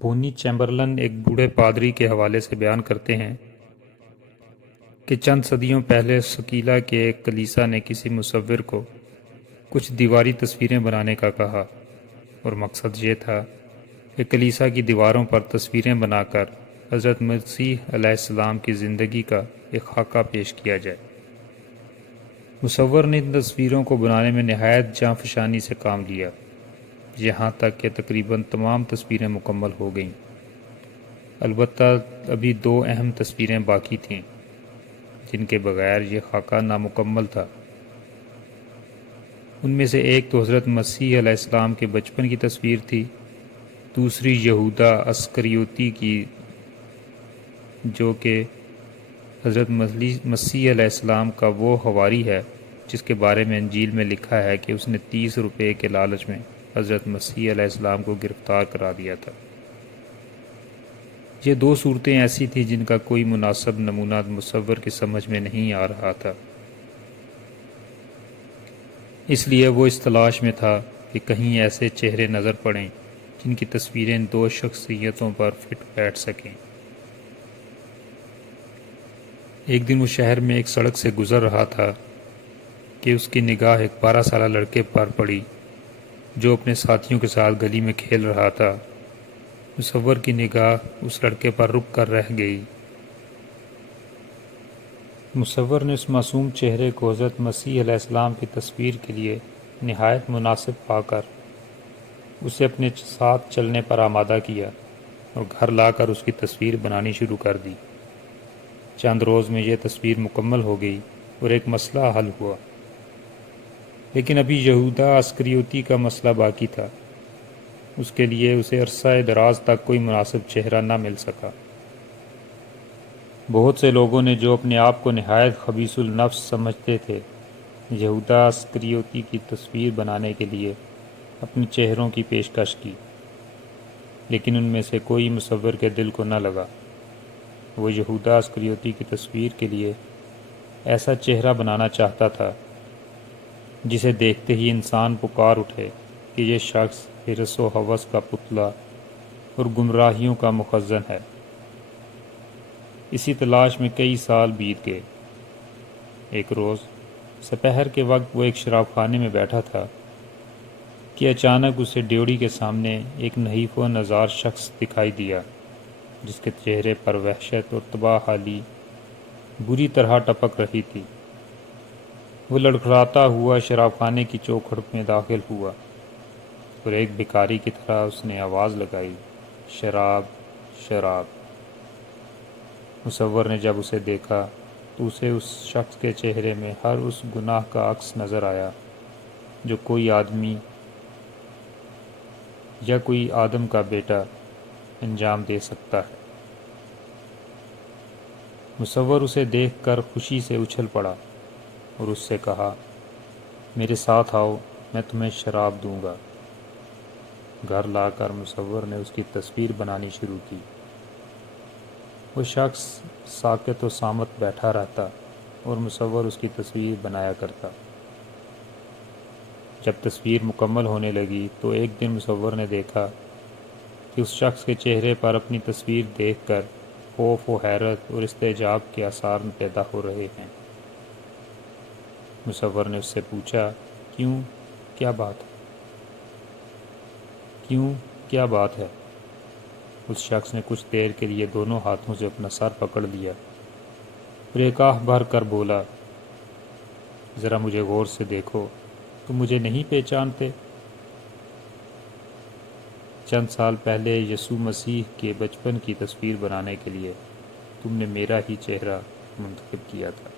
بونی Chamberlain ایک بوڑھے پادری کے حوالے سے بیان کرتے ہیں کہ چند صدیوں پہلے سکیلا کے ایک کلیسا نے کسی مصور کو کچھ دیواری تصویریں بنانے کا کہا، اور مقصد یہ تھا کہ کلیسا کی دیواروں پر تصویریں بنا کر حضرت مسیح علیہ السلام کی زندگی کا ایک خاکہ پیش کیا جائے۔ مصور نے ان تصویروں کو بنانے میں نہایت جاں فشانی سے کام لیا، یہاں تک کہ تقریباً تمام تصویریں مکمل ہو گئیں۔ البتہ ابھی دو اہم تصویریں باقی تھیں جن کے بغیر یہ خاکہ نامکمل تھا۔ ان میں سے ایک تو حضرت مسیح علیہ السلام کے بچپن کی تصویر تھی، دوسری یہودا اسکریوتی کی، جو کہ حضرت مسیح علیہ السلام کا وہ حواری ہے جس کے بارے میں انجیل میں لکھا ہے کہ اس نے 30 روپے کے لالچ میں حضرت مسیح علیہ السلام کو گرفتار کرا دیا تھا۔ یہ دو صورتیں ایسی تھیں جن کا کوئی مناسب نمونہ مصور کی سمجھ میں نہیں آ رہا تھا، اس لیے وہ اس تلاش میں تھا کہ کہیں ایسے چہرے نظر پڑیں جن کی تصویریں دو شخصیتوں پر فٹ بیٹھ سکیں۔ ایک دن وہ شہر میں ایک سڑک سے گزر رہا تھا کہ اس کی نگاہ ایک 12 سالہ لڑکے پر پڑی جو اپنے ساتھیوں کے ساتھ گلی میں کھیل رہا تھا۔ مصور کی نگاہ اس لڑکے پر رک کر رہ گئی۔ مصور نے اس معصوم چہرے کو حضرت مسیح علیہ السلام کی تصویر کے لیے نہایت مناسب پا کر اسے اپنے ساتھ چلنے پر آمادہ کیا اور گھر لا کر اس کی تصویر بنانی شروع کر دی۔ چند روز میں یہ تصویر مکمل ہو گئی اور ایک مسئلہ حل ہوا، لیکن ابھی یہودا اسکریوتی کا مسئلہ باقی تھا۔ اس کے لیے اسے عرصہ دراز تک کوئی مناسب چہرہ نہ مل سکا۔ بہت سے لوگوں نے جو اپنے آپ کو نہایت خبیث النفس سمجھتے تھے، یہودا اسکریوتی کی تصویر بنانے کے لیے اپنے چہروں کی پیشکش کی، لیکن ان میں سے کوئی مصور کے دل کو نہ لگا۔ وہ یہودا اسکریوتی کی تصویر کے لیے ایسا چہرہ بنانا چاہتا تھا جسے دیکھتے ہی انسان پکار اٹھے کہ یہ شخص حرص و ہوس کا پتلا اور گمراہیوں کا مخزن ہے۔ اسی تلاش میں کئی سال بیت گئے۔ ایک روز سپہر کے وقت وہ ایک شراب خانے میں بیٹھا تھا کہ اچانک اسے ڈیوڑی کے سامنے ایک نحیف و نزار شخص دکھائی دیا جس کے چہرے پر وحشت اور تباہ حالی بری طرح ٹپک رہی تھی۔ وہ لڑکھڑاتا ہوا شراب خانے کی چوکھٹ میں داخل ہوا اور ایک بھکاری کی طرح اس نے آواز لگائی، شراب، شراب۔ مصور نے جب اسے دیکھا تو اسے اس شخص کے چہرے میں ہر اس گناہ کا عکس نظر آیا جو کوئی آدمی یا کوئی آدم کا بیٹا انجام دے سکتا ہے۔ مصور اسے دیکھ کر خوشی سے اچھل پڑا اور اس سے کہا، میرے ساتھ آؤ، میں تمہیں شراب دوں گا۔ گھر لا کر مصور نے اس کی تصویر بنانی شروع کی۔ وہ شخص ساکت و صامت بیٹھا رہتا اور مصور اس کی تصویر بنایا کرتا۔ جب تصویر مکمل ہونے لگی تو ایک دن مصور نے دیکھا کہ اس شخص کے چہرے پر اپنی تصویر دیکھ کر خوف و حیرت اور استعجاب کے آثار پیدا ہو رہے ہیں۔ مصور نے اس سے پوچھا، کیوں، کیا بات ہے؟ کیوں، کیا بات ہے؟ اس شخص نے کچھ دیر کے لیے دونوں ہاتھوں سے اپنا سر پکڑ لیا اور ایک آہ بھر کر بولا، ذرا مجھے غور سے دیکھو، تم مجھے نہیں پہچانتے؟ چند سال پہلے یسوع مسیح کے بچپن کی تصویر بنانے کے لیے تم نے میرا ہی چہرہ منتخب کیا تھا۔